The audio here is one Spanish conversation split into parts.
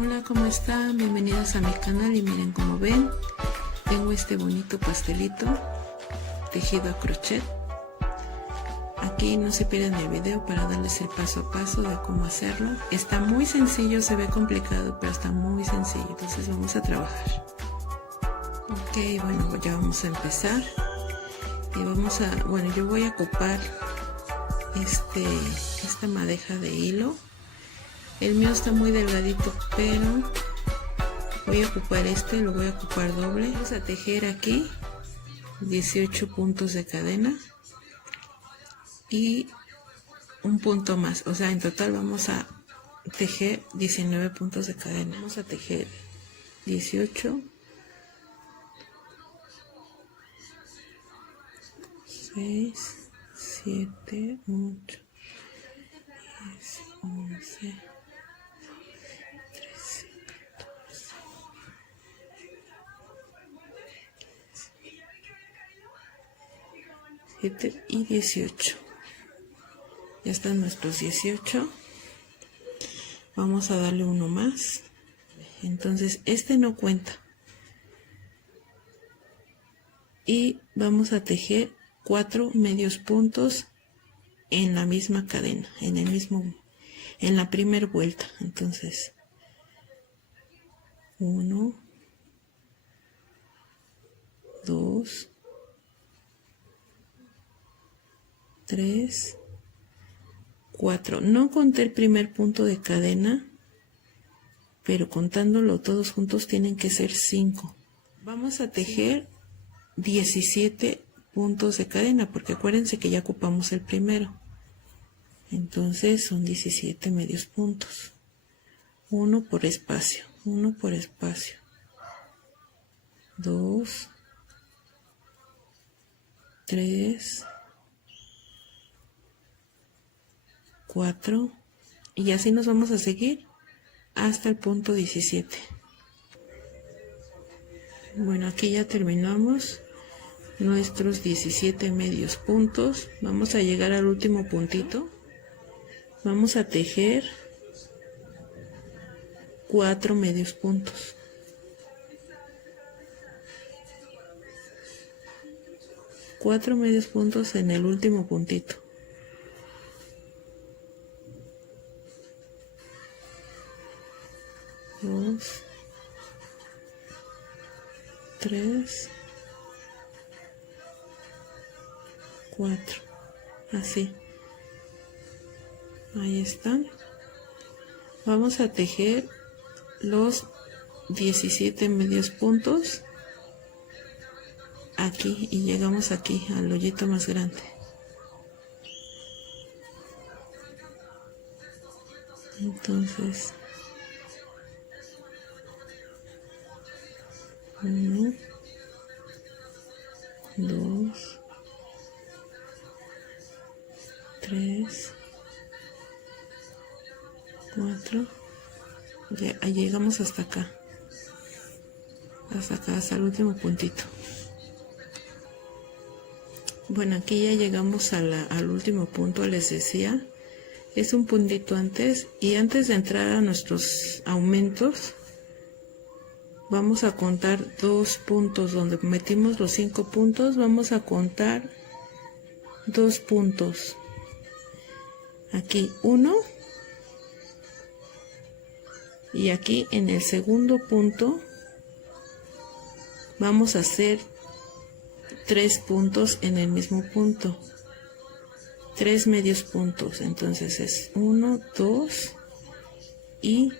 Hola, ¿cómo están? Bienvenidos a mi canal y miren, como ven, tengo este bonito pastelito tejido a crochet. Aquí no se pierdan el video para darles el paso a paso de cómo hacerlo. Está muy sencillo, se ve complicado, pero está muy sencillo. Entonces vamos a trabajar. Ok, bueno, pues ya vamos a empezar. Y vamos a, bueno, yo voy a ocupar esta madeja de hilo. El mío está muy delgadito, pero voy a ocupar lo voy a ocupar doble. Vamos a tejer aquí 18 puntos de cadena y un punto más, o sea, en total vamos a tejer 19 puntos de cadena. Vamos a tejer 18, 6, 7, 8, 10, 11, 7 y 18. Ya están nuestros 18. Vamos a darle uno más. Entonces este no cuenta. Y vamos a tejer 4 medios puntos en la misma cadena, en la primera vuelta. Entonces 1, 2, 3, 4. No conté el primer punto de cadena, pero contándolo todos juntos tienen que ser 5. Vamos a tejer 17 puntos de cadena, porque acuérdense que ya ocupamos el primero. Entonces son 17 medios puntos. Uno por espacio, 2, 3, 4, y así nos vamos a seguir hasta el punto 17. Bueno, aquí ya terminamos nuestros 17 medios puntos. Vamos a llegar al último puntito. Vamos a tejer 4 medios puntos. 4 medios puntos en el último puntito. 2, 3, 4, así. Ahí están. Vamos a tejer los 17 medios puntos aquí y llegamos aquí al hoyito más grande. Entonces 1, 2, 3, 4, ya llegamos hasta acá, hasta el último puntito. Bueno, aquí ya llegamos al último punto. Les decía, es un puntito antes, y antes de entrar a nuestros aumentos vamos a contar 2 puntos donde metimos los 5 puntos. Vamos a contar 2 puntos. Aquí 1, y aquí en el segundo punto vamos a hacer 3 puntos en el mismo punto, 3 medios puntos. Entonces es 1, 2 y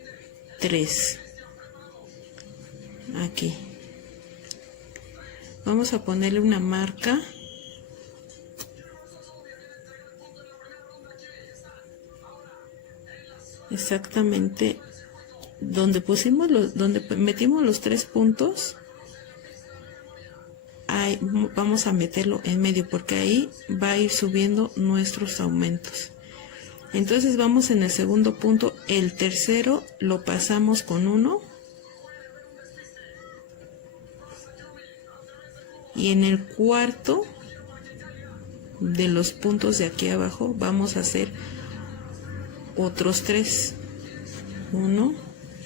3. Aquí vamos a ponerle una marca exactamente donde donde metimos los 3 puntos. Ahí vamos a meterlo en medio, porque ahí va a ir subiendo nuestros aumentos. Entonces vamos en el segundo punto, el tercero lo pasamos con 1, y en el cuarto de los puntos de aquí abajo vamos a hacer otros 3, 1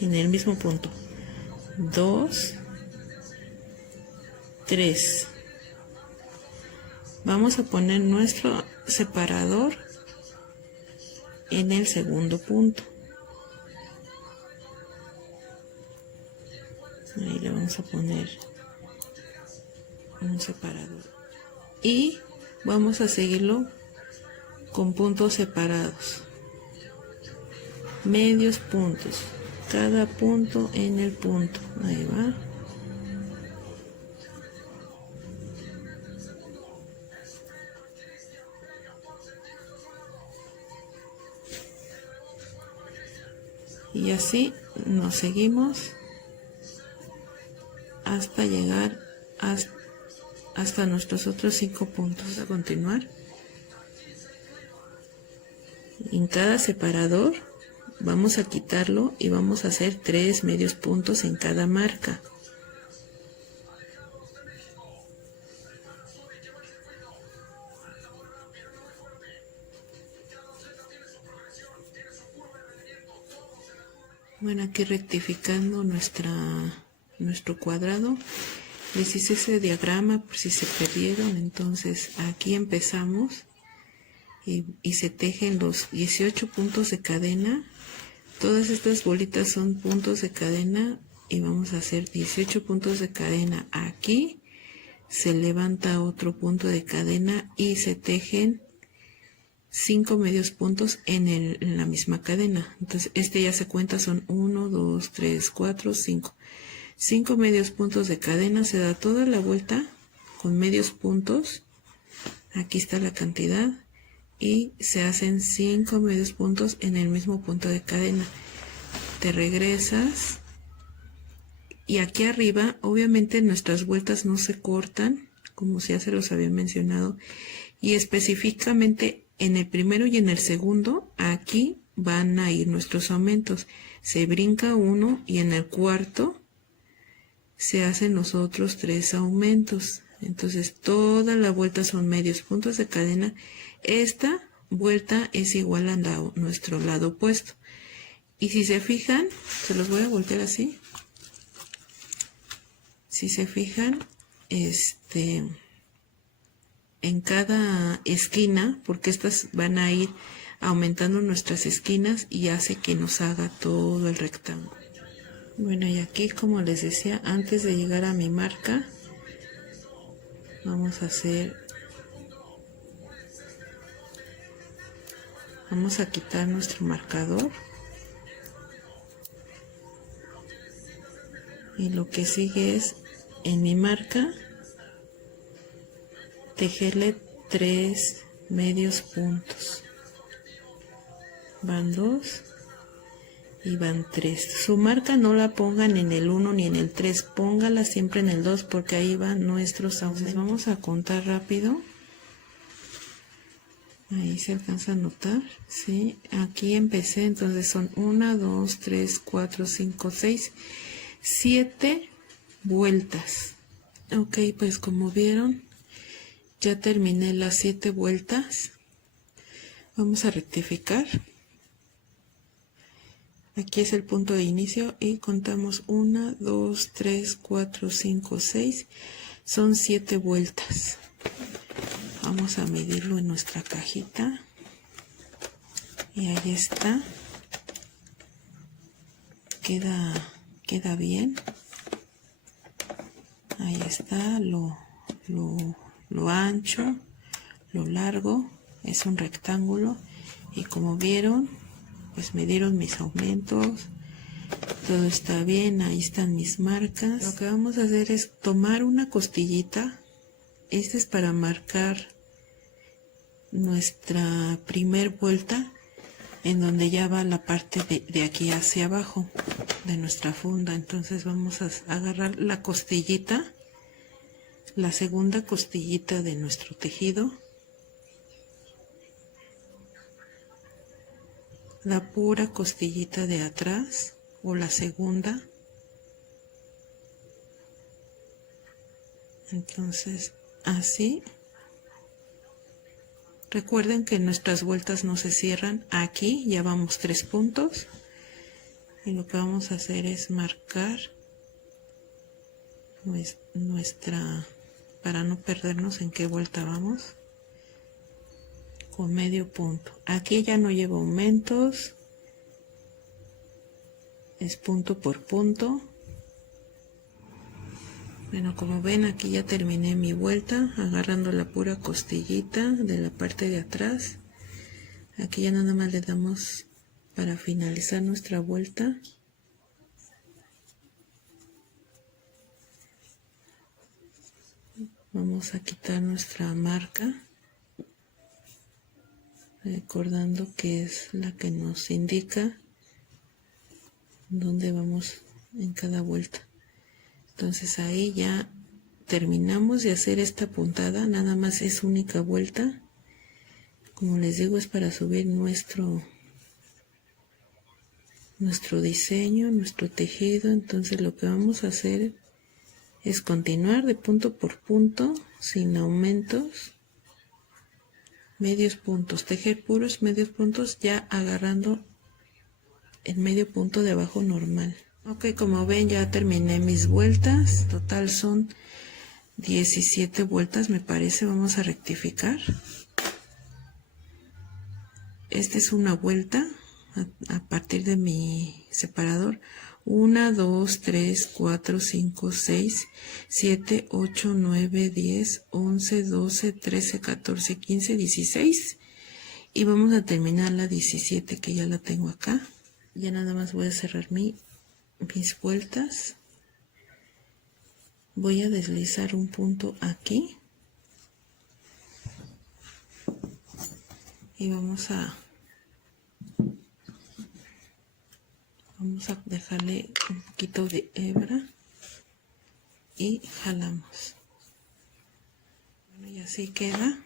en el mismo punto. 2, 3. Vamos a poner nuestro separador en el segundo punto. Ahí le vamos a poner un separador. Y vamos a seguirlo con puntos separados. Medios puntos. Cada punto en el punto. Ahí va. Y así nos seguimos hasta llegar hasta nuestros otros 5 puntos. A continuar, en cada separador vamos a quitarlo y vamos a hacer 3 medios puntos en cada marca. Bueno, aquí rectificando nuestro cuadrado, les hice ese diagrama por si se perdieron. Entonces aquí empezamos y se tejen los 18 puntos de cadena. Todas estas bolitas son puntos de cadena y vamos a hacer 18 puntos de cadena. Aquí se levanta otro punto de cadena y se tejen 5 medios puntos en la misma cadena. Entonces ya se cuenta, son 1, 2, 3, 4, 5. 5 medios puntos de cadena, se da toda la vuelta con medios puntos. Aquí está la cantidad y se hacen 5 medios puntos en el mismo punto de cadena. Te regresas y aquí arriba obviamente nuestras vueltas no se cortan, como ya se los había mencionado, y específicamente en el primero y en el segundo aquí van a ir nuestros aumentos. Se brinca uno y en el cuarto se hacen los otros 3 aumentos. Entonces toda la vuelta son medios puntos de cadena. Esta vuelta es igual a nuestro lado opuesto. Y si se fijan, se los voy a voltear así. Si se fijan, en cada esquina, porque estas van a ir aumentando nuestras esquinas y hace que nos haga todo el rectángulo. Bueno, y aquí, como les decía, antes de llegar a mi marca, vamos a quitar nuestro marcador. Y lo que sigue es, en mi marca, tejerle 3 medios puntos. Van 2 y van 3. Su marca no la pongan en el 1 ni en el 3, póngala siempre en el 2 porque ahí van nuestros aumentos. Vamos a contar rápido. Ahí se alcanza a notar, ¿sí? Aquí empecé, entonces son 1, 2, 3, 4, 5, 6, 7 vueltas. Ok, pues como vieron, ya terminé las 7 vueltas. Vamos a rectificar. Aquí es el punto de inicio y contamos 1, 2, 3, 4, 5, 6. Son 7 vueltas. Vamos a medirlo en nuestra cajita. Y ahí está. Queda bien. Ahí está lo ancho, lo largo. Es un rectángulo. Y como vieron, pues me dieron mis aumentos, todo está bien, ahí están mis marcas. Lo que vamos a hacer es tomar una costillita. Esta es para marcar nuestra primer vuelta, en donde ya va la parte de aquí hacia abajo de nuestra funda. Entonces vamos a agarrar la costillita, la segunda costillita de nuestro tejido, la pura costillita de atrás o la segunda. Entonces así. Recuerden que nuestras vueltas no se cierran. Aquí ya vamos 3 puntos. y lo que vamos a hacer es marcar para no perdernos en qué vuelta vamos, con medio punto. Aquí ya no llevo aumentos, es punto por punto. Bueno, como ven, aquí ya terminé mi vuelta agarrando la pura costillita de la parte de atrás. Aquí ya nada más le damos para finalizar nuestra vuelta. Vamos a quitar nuestra marca, recordando que es la que nos indica dónde vamos en cada vuelta. Entonces ahí ya terminamos de hacer esta puntada, nada más es única vuelta. Como les digo, es para subir nuestro diseño, nuestro tejido. Entonces lo que vamos a hacer es continuar de punto por punto, sin aumentos, medios puntos, tejer puros medios puntos, ya agarrando el medio punto de abajo normal. Ok, como ven ya terminé mis vueltas, total son 17 vueltas me parece. Vamos a rectificar. Esta es una vuelta a partir de mi separador. 1, 2, 3, 4, 5, 6, 7, 8, 9, 10, 11, 12, 13, 14, 15, 16. Y vamos a terminar la 17, que ya la tengo acá. Ya nada más voy a cerrar mis vueltas. Voy a deslizar un punto aquí. Y vamos a dejarle un poquito de hebra y jalamos. Bueno, y así queda.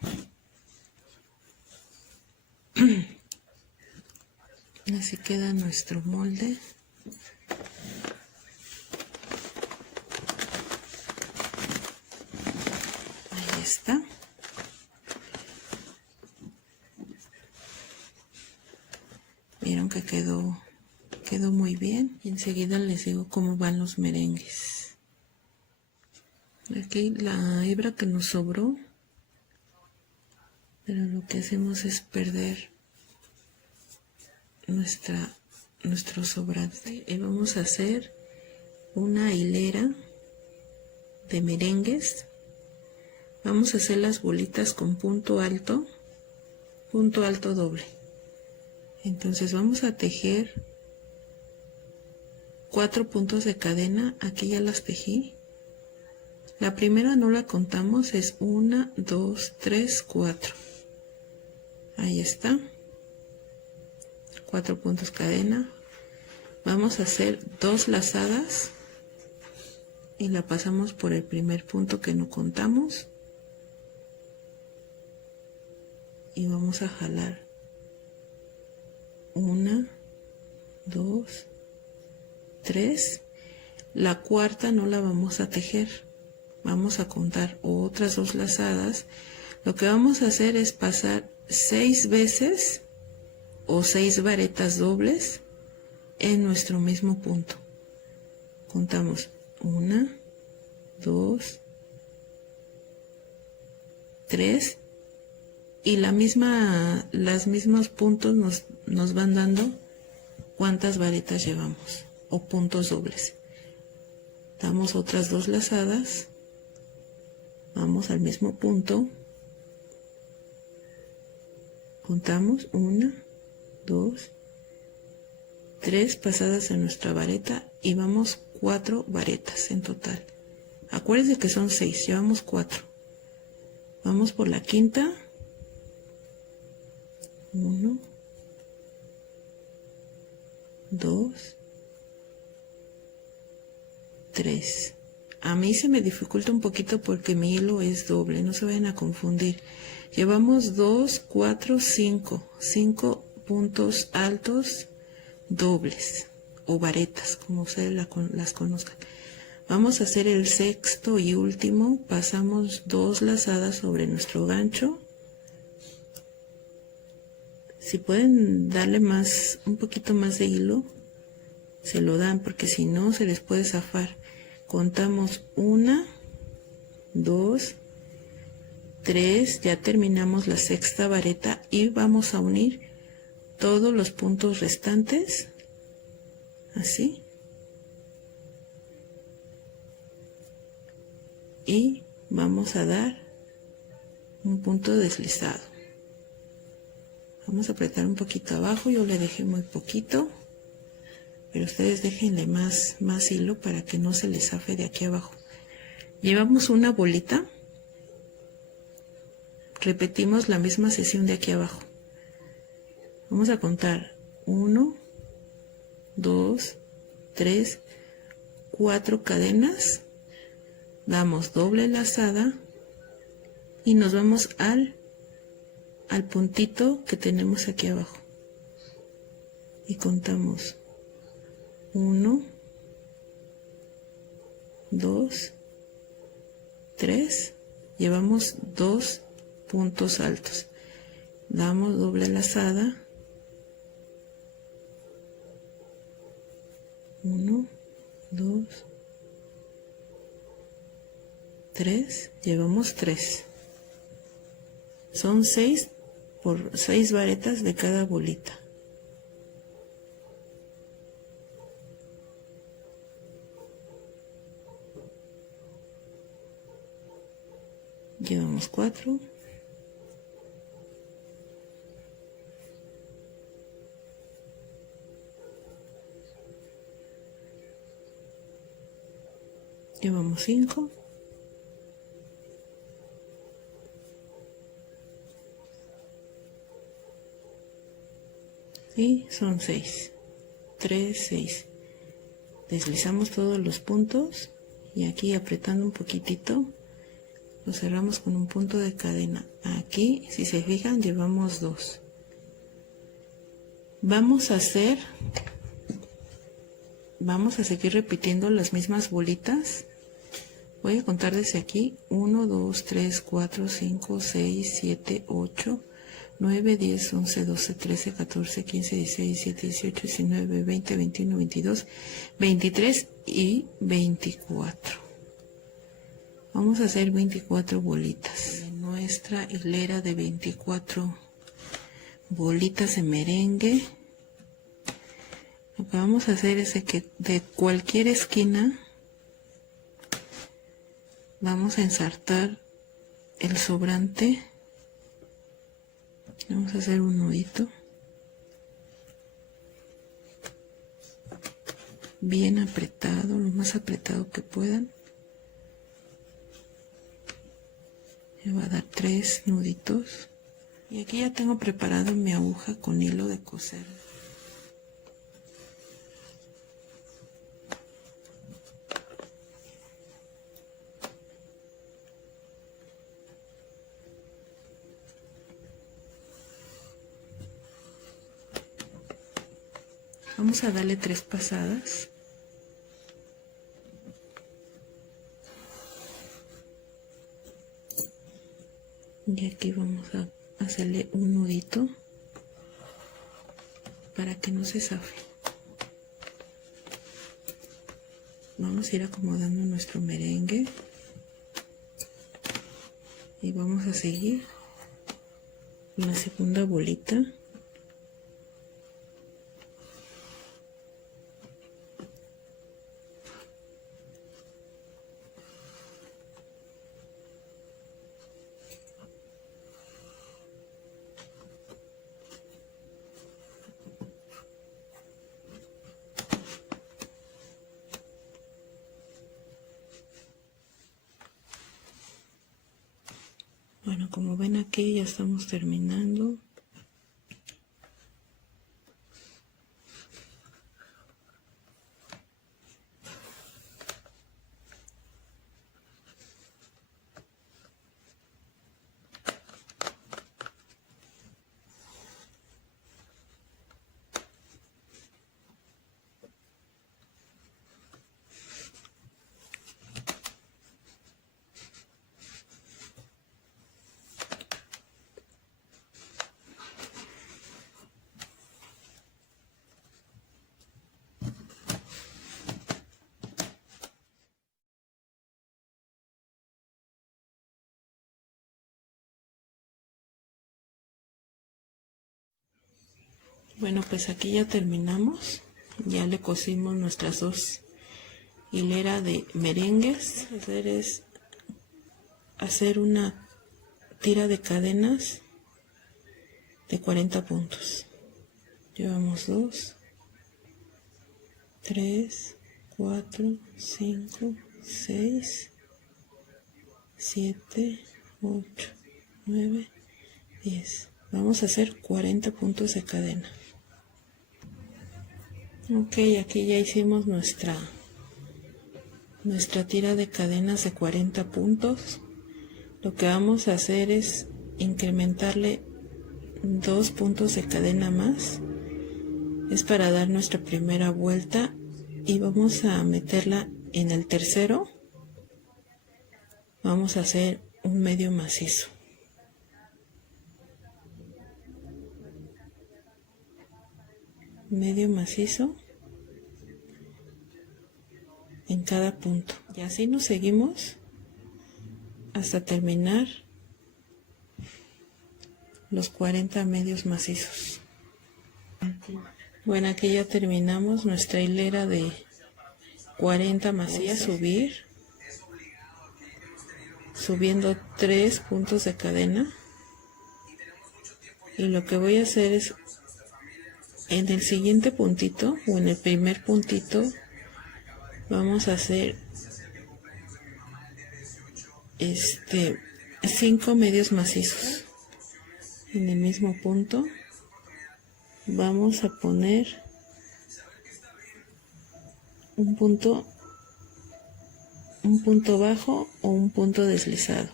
Así queda nuestro molde. Ahí está. Vieron que quedó muy bien. Y enseguida les digo cómo van los merengues. Aquí la hebra que nos sobró, pero lo que hacemos es perder nuestro sobrante. Y vamos a hacer una hilera de merengues. Vamos a hacer las bolitas con punto alto doble. Entonces vamos a tejer 4 puntos de cadena. Aquí ya las tejí. La primera no la contamos, es 1, 2, 3, 4. Ahí está. 4 puntos cadena. Vamos a hacer 2 lazadas y la pasamos por el primer punto que no contamos y vamos a jalar 1, 2, 3. La cuarta no la vamos a tejer, vamos a contar otras 2 lazadas. Lo que vamos a hacer es pasar 6 veces o 6 varetas dobles en nuestro mismo punto. Contamos 1, 2, 3 y los mismos puntos nos van dando cuántas varetas llevamos o puntos dobles. Damos otras 2 lazadas, vamos al mismo punto, contamos 1, 2, 3 pasadas en nuestra vareta y vamos 4 varetas en total. Acuérdense que son 6, llevamos 4. Vamos por la quinta. 1, 2, 3. A mí se me dificulta un poquito porque mi hilo es doble, no se vayan a confundir. Llevamos 2, 4, 5 puntos altos dobles o varetas, como ustedes las conozcan. Vamos a hacer el sexto y último. Pasamos 2 lazadas sobre nuestro gancho. Si pueden darle un poquito más de hilo, se lo dan, porque si no se les puede zafar. Contamos 1, 2, 3, ya terminamos la sexta vareta y vamos a unir todos los puntos restantes, así, y vamos a dar un punto deslizado. Vamos a apretar un poquito abajo, yo le dejé muy poquito, pero ustedes déjenle más hilo para que no se les zafe de aquí abajo. Llevamos una bolita, repetimos la misma sesión de aquí abajo. Vamos a contar 1, 2, 3, 4 cadenas, damos doble lazada y nos vamos al puntito que tenemos aquí abajo y contamos 1, 2, 3, llevamos 2 puntos altos, damos doble lazada, 1, 2, 3, llevamos 3, son 6 por 6 varetas de cada bolita. Llevamos 4, llevamos 5, y son 6, 3, 6. Deslizamos todos los puntos y aquí apretando un poquitito lo cerramos con un punto de cadena. Aquí, si se fijan, llevamos 2. Vamos a seguir repitiendo las mismas bolitas. Voy a contar desde aquí 1, 2, 3, 4, 5, 6, 7, 8, 9, 10, 11, 12, 13, 14, 15, 16, 17, 18, 19, 20, 21, 22, 23 y 24. Vamos a hacer 24 bolitas. En nuestra hilera de 24 bolitas de merengue, lo que vamos a hacer es que de cualquier esquina vamos a ensartar el sobrante. Vamos a hacer un nudito bien apretado, lo más apretado que puedan. Me va a dar 3 nuditos y aquí ya tengo preparado mi aguja con hilo de coser. Vamos a darle 3 pasadas. Y aquí vamos a hacerle un nudito para que no se zafe. Vamos a ir acomodando nuestro merengue y vamos a seguir con la segunda bolita. Bueno, como ven aquí ya estamos terminando. Bueno, pues aquí ya terminamos. Ya le cosimos nuestras dos hileras de merengues. Lo que hacer es hacer una tira de cadenas de 40 puntos. Llevamos 2, 3, 4, 5, 6, 7, 8, 9, 10. Vamos a hacer 40 puntos de cadena. Ok, aquí ya hicimos nuestra tira de cadenas de 40 puntos. Lo que vamos a hacer es incrementarle 2 puntos de cadena más. Es para dar nuestra primera vuelta y vamos a meterla en el tercero. Vamos a hacer un medio macizo. Medio macizo en cada punto, y así nos seguimos hasta terminar los 40 medios macizos. Bueno, aquí ya terminamos nuestra hilera de 40 macizos. Voy a subir subiendo 3 puntos de cadena, y lo que voy a hacer es en el siguiente puntito o en el primer puntito vamos a hacer 5 medios macizos. En el mismo punto vamos a poner un punto bajo o un punto deslizado.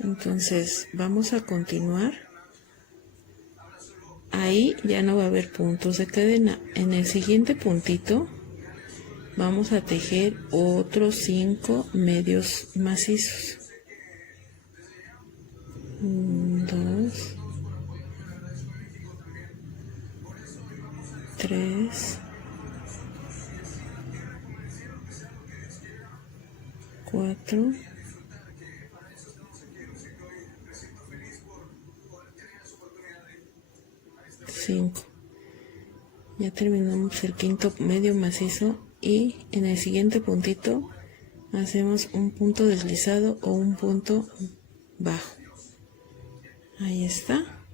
Entonces vamos a continuar. Ahí ya no va a haber puntos de cadena. En el siguiente puntito vamos a tejer otros 5 medios macizos. 2, 3, 4, 5. Ya terminamos el quinto medio macizo, y en el siguiente puntito hacemos un punto deslizado o un punto bajo. Ahí está.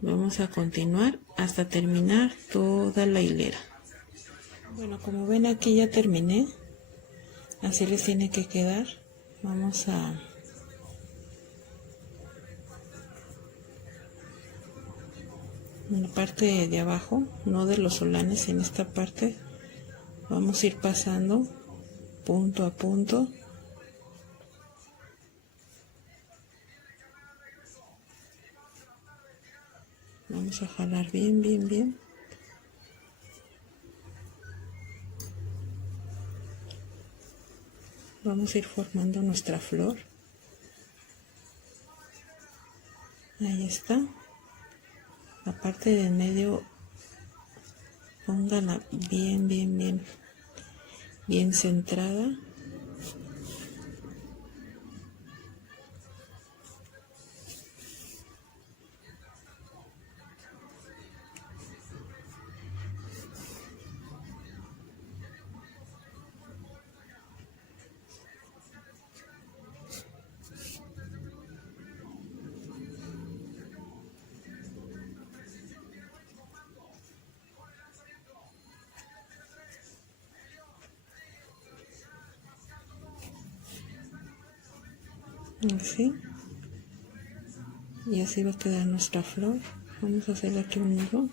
Vamos a continuar hasta terminar toda la hilera. Bueno, como ven, aquí ya terminé. Así les tiene que quedar. Vamos a en la parte de abajo, no de los solanes, en esta parte vamos a ir pasando punto a punto. Vamos a jalar bien, bien, bien. Vamos a ir formando nuestra flor. Ahí está. La parte de en medio, póngala bien, bien, bien, bien centrada. Así, y así va a quedar nuestra flor. Vamos a hacerle aquí un nudo.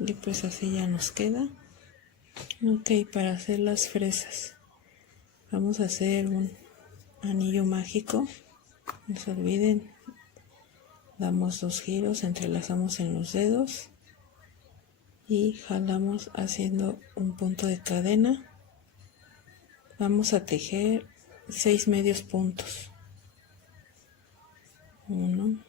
Y pues así ya nos queda. Ok, para hacer las fresas vamos a hacer un anillo mágico. No se olviden, damos 2 giros, entrelazamos en los dedos y jalamos haciendo un punto de cadena. Vamos a tejer 6 medios puntos. 1,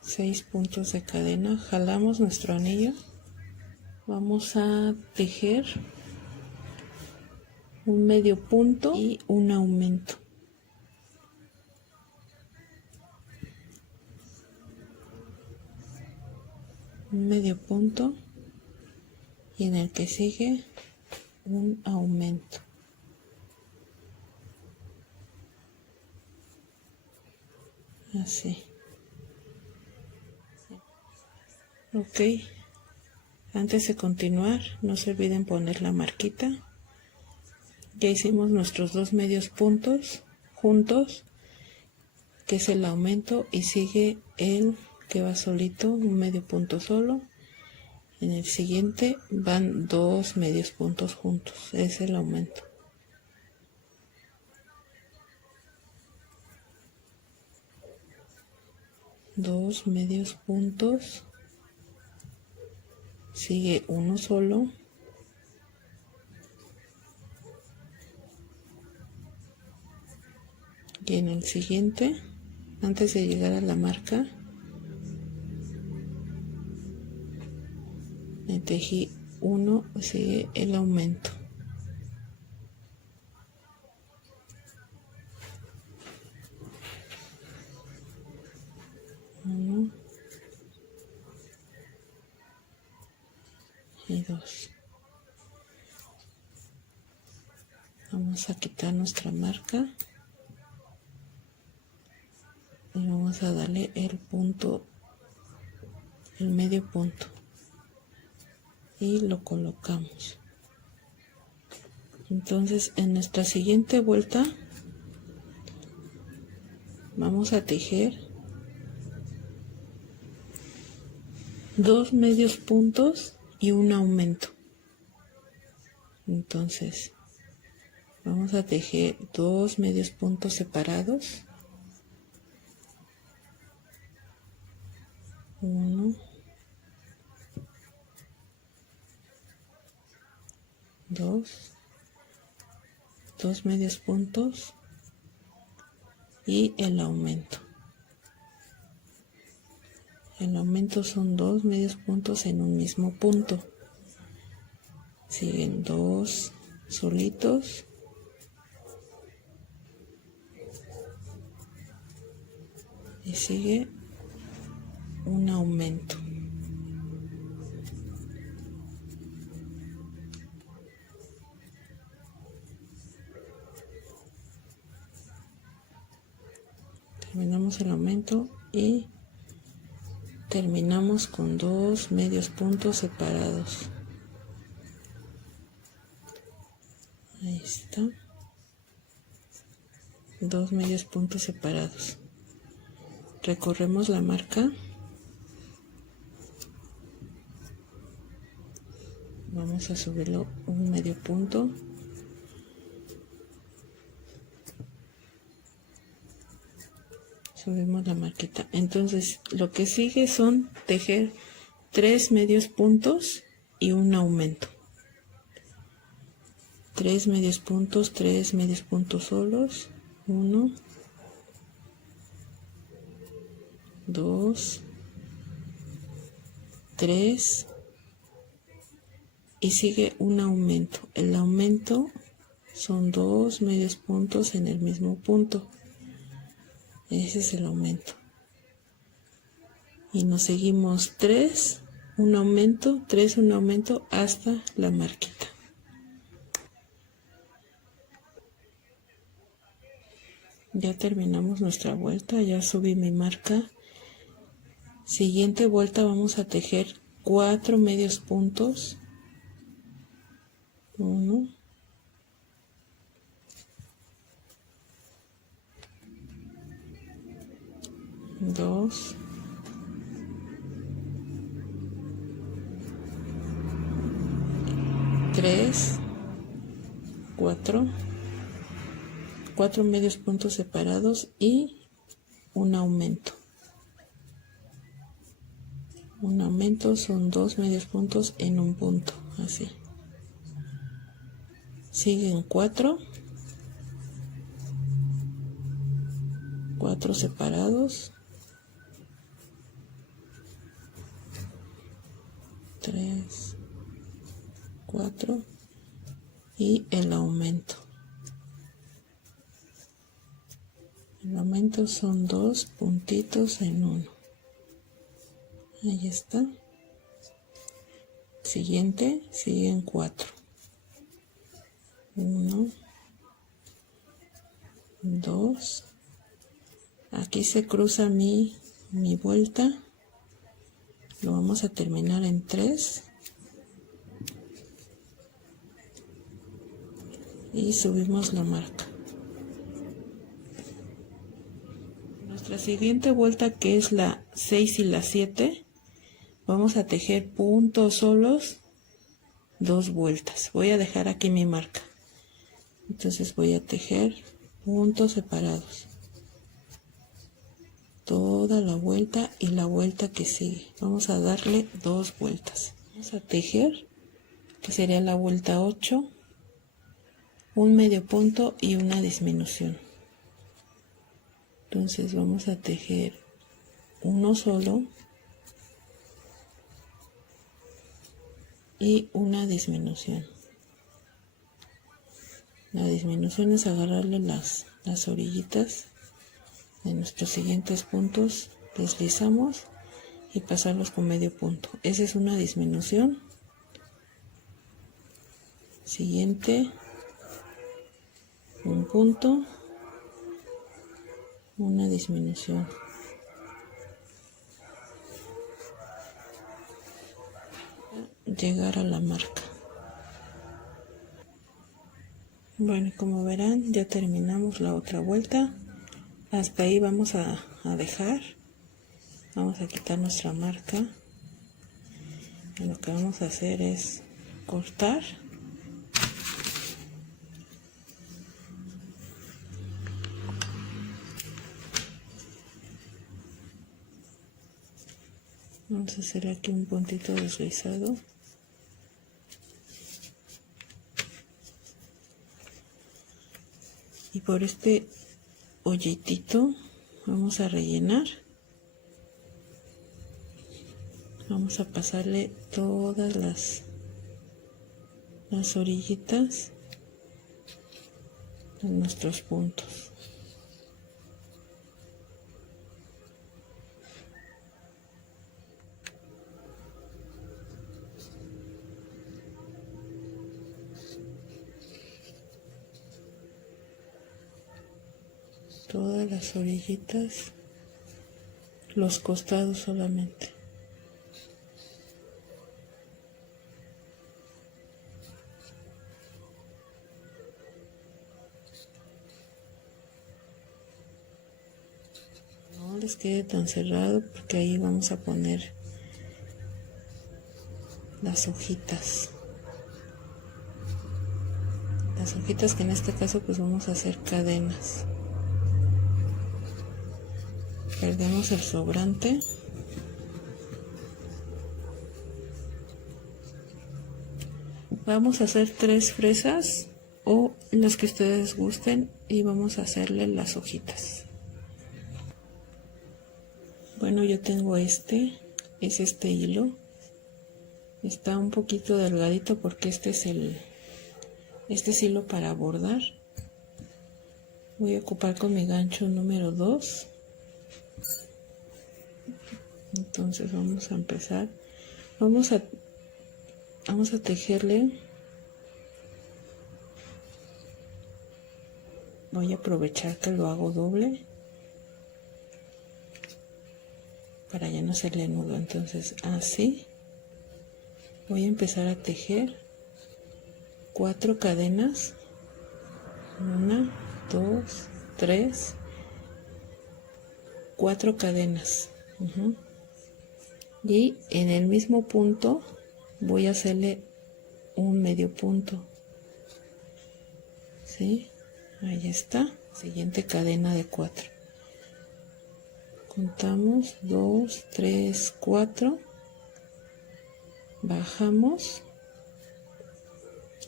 6 puntos de cadena, jalamos nuestro anillo. Vamos a tejer un medio punto y un aumento. Un medio punto y en el que sigue un aumento. Así. Ok. Antes de continuar, no se olviden poner la marquita. Ya hicimos nuestros dos medios puntos juntos, que es el aumento, y sigue el que va solito, un medio punto solo. En el siguiente van dos medios puntos juntos, es el aumento. Dos medios puntos, sigue uno solo, y en el siguiente, antes de llegar a la marca, me tejí uno, sigue el aumento. Uno y dos. Vamos a quitar nuestra marca y vamos a darle el punto, el medio punto, y lo colocamos. Entonces en nuestra siguiente vuelta vamos a tejer dos medios puntos y un aumento. Entonces vamos a tejer dos medios puntos separados, uno, dos medios puntos y el aumento. El aumento son dos medios puntos en un mismo punto. Siguen dos solitos y sigue un aumento. Terminamos el aumento y terminamos con dos medios puntos separados. Ahí está. Dos medios puntos separados. Recorremos la marca. Vamos a subirlo un medio punto. Subimos la marquita. Entonces lo que sigue son tejer tres medios puntos y un aumento. Tres medios puntos solos. Uno, dos, tres, y sigue un aumento. El aumento son dos medios puntos en el mismo punto. Ese es el aumento. Y nos seguimos tres, un aumento, tres, un aumento hasta la marquita. Ya terminamos nuestra vuelta, ya subí mi marca. Siguiente vuelta vamos a tejer cuatro medios puntos. Uno, dos, tres, cuatro medios puntos separados y un aumento. Un aumento son dos medios puntos en un punto, así. Siguen cuatro separados, tres, cuatro, y el aumento. El aumento son 2 puntitos en uno. Ahí está. Siguiente, siguen 4. 1, 2. Aquí se cruza mi vuelta. Lo vamos a terminar en 3. Y subimos la marca. Nuestra siguiente vuelta, que es la 6 y la 7, vamos a tejer puntos solos 2 vueltas. Voy a dejar aquí mi marca. Entonces voy a tejer puntos separados toda la vuelta y la vuelta que sigue. Vamos a darle 2 vueltas. Vamos a tejer, que sería la vuelta 8, un medio punto y una disminución. Entonces vamos a tejer uno solo y una disminución. La disminución es agarrarle las orillitas de nuestros siguientes puntos, deslizamos y pasarlos con medio punto. Esa es una disminución. Siguiente, un punto, una disminución. Llegar a la marca. Bueno, como verán, ya terminamos la otra vuelta. Hasta ahí vamos a dejar. Vamos a quitar nuestra marca. Y lo que vamos a hacer es cortar. Vamos a hacer aquí un puntito deslizado. Y por este hoyitito vamos a rellenar. Vamos a pasarle todas las orillitas de nuestros puntos. Todas las orillitas, los costados solamente. No les quede tan cerrado porque ahí vamos a poner las hojitas. Las hojitas que en este caso pues vamos a hacer cadenas. Perdemos el sobrante. Vamos a hacer 3 fresas o las que ustedes gusten y vamos a hacerle las hojitas. Bueno, yo tengo es este hilo. Está un poquito delgadito porque este es hilo para bordar. Voy a ocupar con mi gancho número 2. Entonces vamos a empezar. Vamos a tejerle. Voy a aprovechar que lo hago doble para ya no hacerle nudo. Entonces así voy a empezar a tejer 4 cadenas. 1, 2, 3, 4 cadenas. Y en el mismo punto voy a hacerle un medio punto. ¿Sí? Ahí está. Siguiente cadena de 4. Contamos 2, 3, 4. Bajamos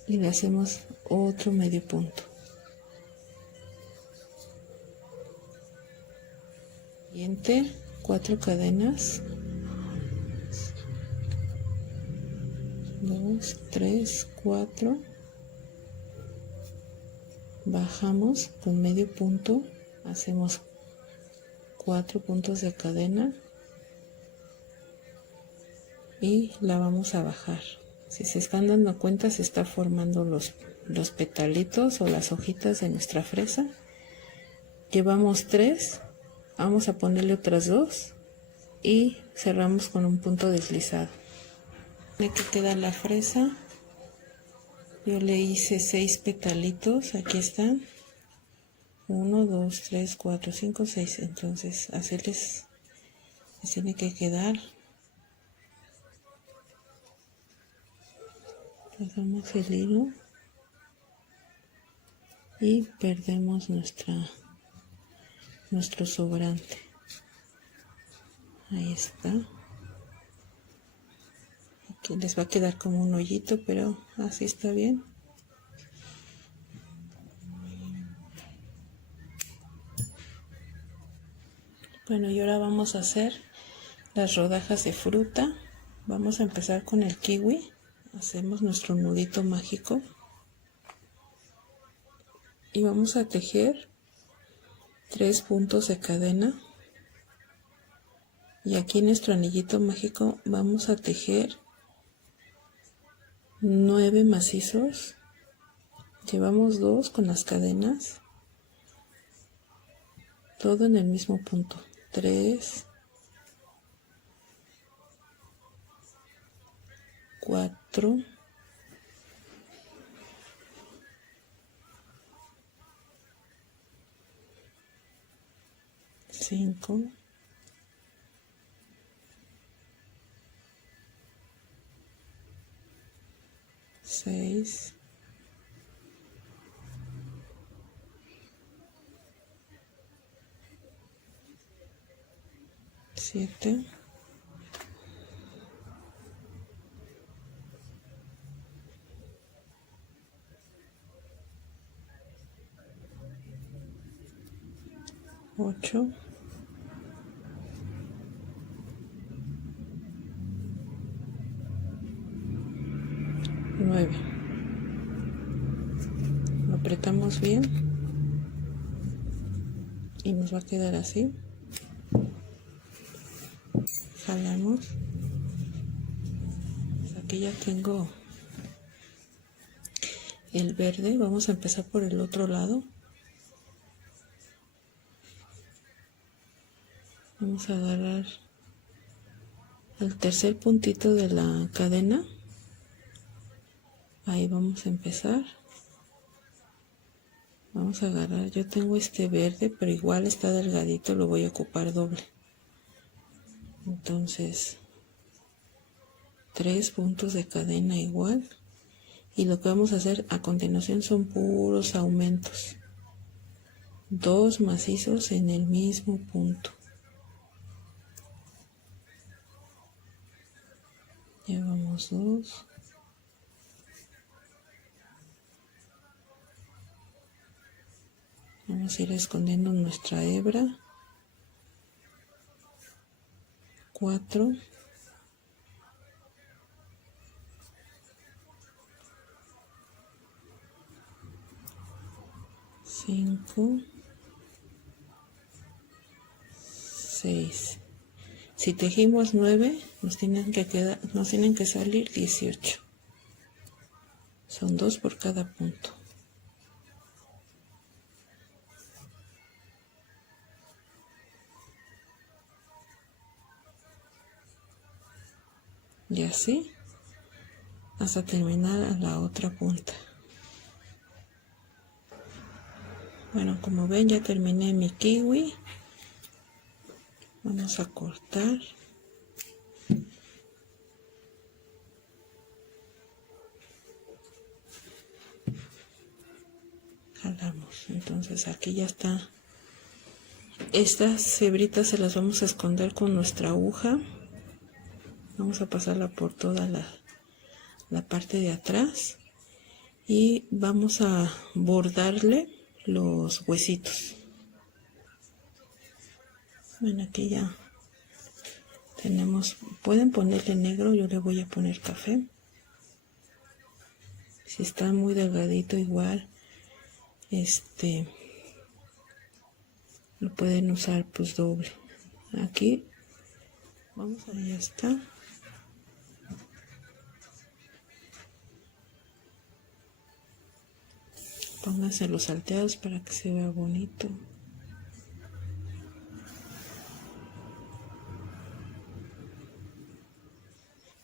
y le hacemos otro medio punto. Siguiente, 4 cadenas. 2, 3, 4. Bajamos con medio punto, hacemos 4 puntos de cadena y la vamos a bajar. Si se están dando cuenta, se está formando los petalitos o las hojitas de nuestra fresa. Llevamos 3, vamos a ponerle otras 2 y cerramos con un punto deslizado. Tiene que quedar la fresa. Yo le hice 6 petalitos, aquí están. 1, 2, 3, 4, 5, 6. Entonces les tiene que quedar. Pasamos el hilo y perdemos nuestro sobrante. Ahí está. Aquí les va a quedar como un hoyito, pero así está bien. Bueno, y ahora vamos a hacer las rodajas de fruta. Vamos a empezar con el kiwi. Hacemos nuestro nudito mágico y vamos a tejer 3 puntos de cadena, y aquí en nuestro anillito mágico vamos a tejer 9 macizos. Llevamos 2 con las cadenas, todo en el mismo punto. 3, 4, 5, 6, 7, 8, 9. Lo apretamos bien y nos va a quedar así. Jalamos. Pues aquí ya tengo el verde. Vamos a empezar por el otro lado. Vamos a agarrar el tercer puntito de la cadena. Ahí vamos a empezar. Vamos a agarrar, yo tengo este verde, pero igual está delgadito, lo voy a ocupar doble. Entonces, 3 puntos de cadena igual. Y lo que vamos a hacer a continuación son puros aumentos. 2 macizos en el mismo punto. Llevamos 2. Vamos a ir escondiendo nuestra hebra. 4. 5. 6. Si tejimos 9, nos tienen que salir 18. Son 2 por cada punto. Y así hasta terminar a la otra punta. Bueno, como ven, ya terminé mi kiwi. Vamos a cortar. Jalamos. Entonces aquí ya está. Estas hebritas se las vamos a esconder con nuestra aguja. Vamos a pasarla por toda la parte de atrás y vamos a bordarle los huesitos. Bueno, aquí ya tenemos, pueden ponerle negro, yo le voy a poner café. Si está muy delgadito igual, lo pueden usar pues doble. Aquí vamos a ver, ya está. Pónganse los salteados para que se vea bonito.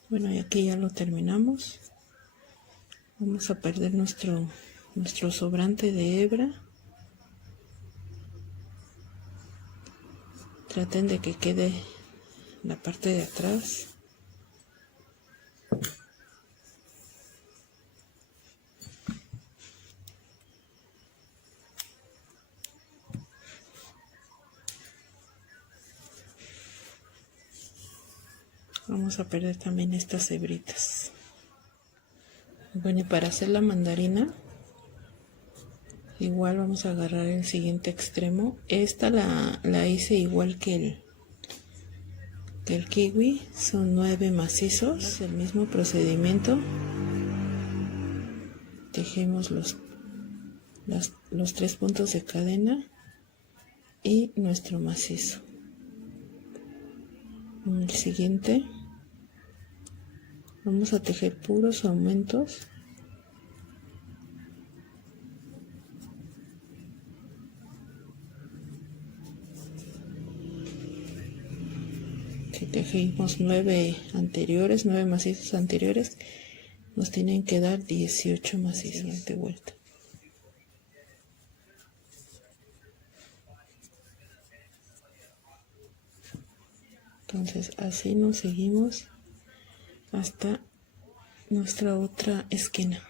Bueno, y aquí ya lo terminamos. Vamos a perder nuestro sobrante de hebra. Traten de que quede la parte de atrás. Vamos a perder también estas hebritas. Bueno, y para hacer la mandarina, igual vamos a agarrar el siguiente extremo. Esta la hice igual que el kiwi. Son 9 macizos. El mismo procedimiento. Tejemos los 3 puntos de cadena y nuestro macizo. En el siguiente vamos a tejer puros aumentos. Si tejimos 9 macizos anteriores, nos tienen que dar 18 macizos de vuelta. Entonces así nos seguimos hasta nuestra otra esquina.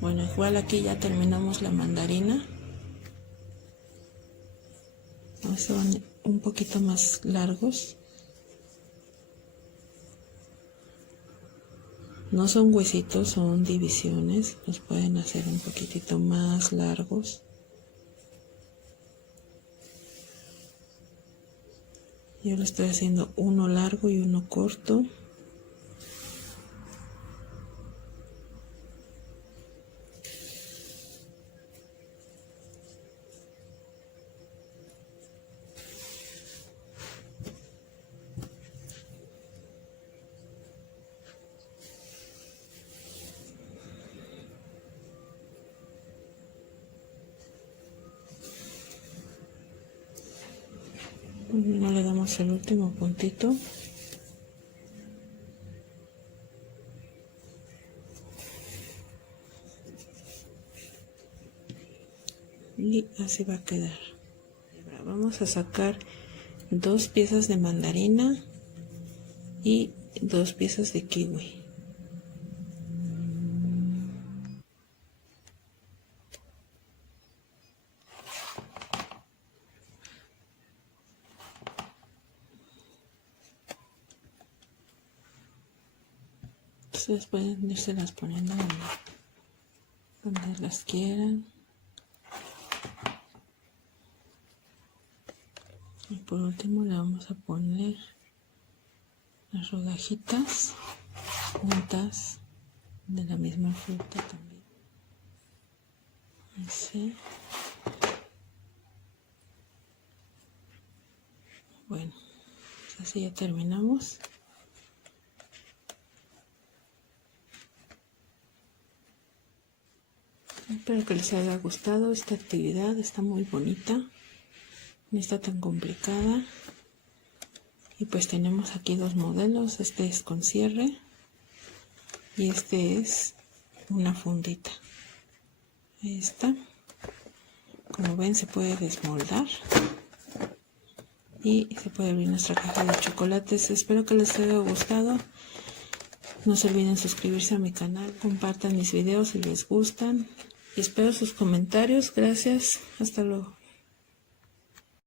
Bueno, igual aquí ya terminamos la mandarina. Estos van un poquito más largos. No son huesitos, son divisiones. Los pueden hacer un poquitito más largos. Yo lo estoy haciendo uno largo y uno corto. No le damos el último puntito. Y así va a quedar. Vamos a sacar 2 piezas de mandarina y 2 piezas de kiwi. Ustedes pueden irse poniendo donde las quieran. Y por último le vamos a poner las rodajitas juntas de la misma fruta también. Así. Bueno, así ya terminamos. Espero que les haya gustado esta actividad, está muy bonita, no está tan complicada. Y pues tenemos aquí 2 modelos, este es con cierre y este es una fundita. Ahí está. Como ven, se puede desmoldar y se puede abrir nuestra caja de chocolates. Espero que les haya gustado. No se olviden suscribirse a mi canal, compartan mis videos si les gustan. Y espero sus comentarios. Gracias. Hasta luego.